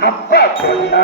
அப்பா சொன்னா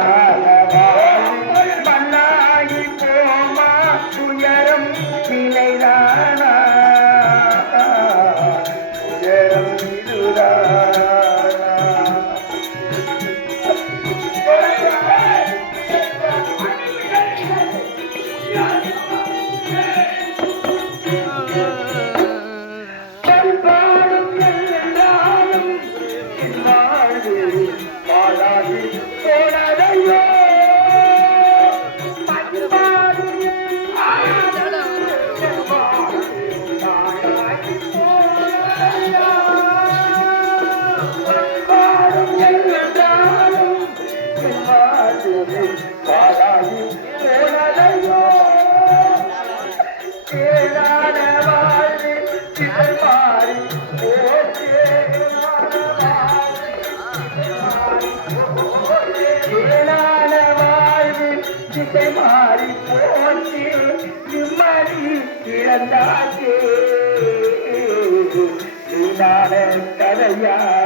திசை மாறி போச்சு நிம்மதி இழந்தாச்சு கதையா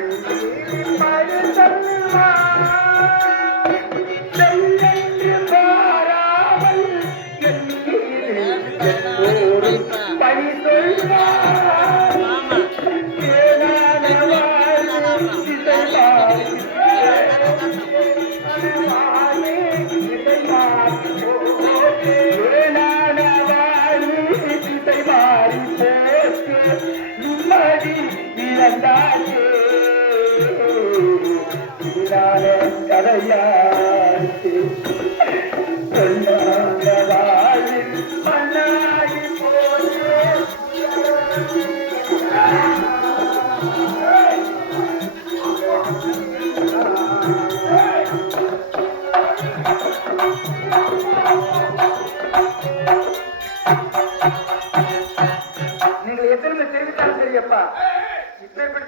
கதையாச்சு சொன்னாங்க வாழ்வில் மண்ணாகி போச்சு. நீங்கள் எத்தனை தெரிவித்தாலும் சரியப்பா. இப்ப இப்படி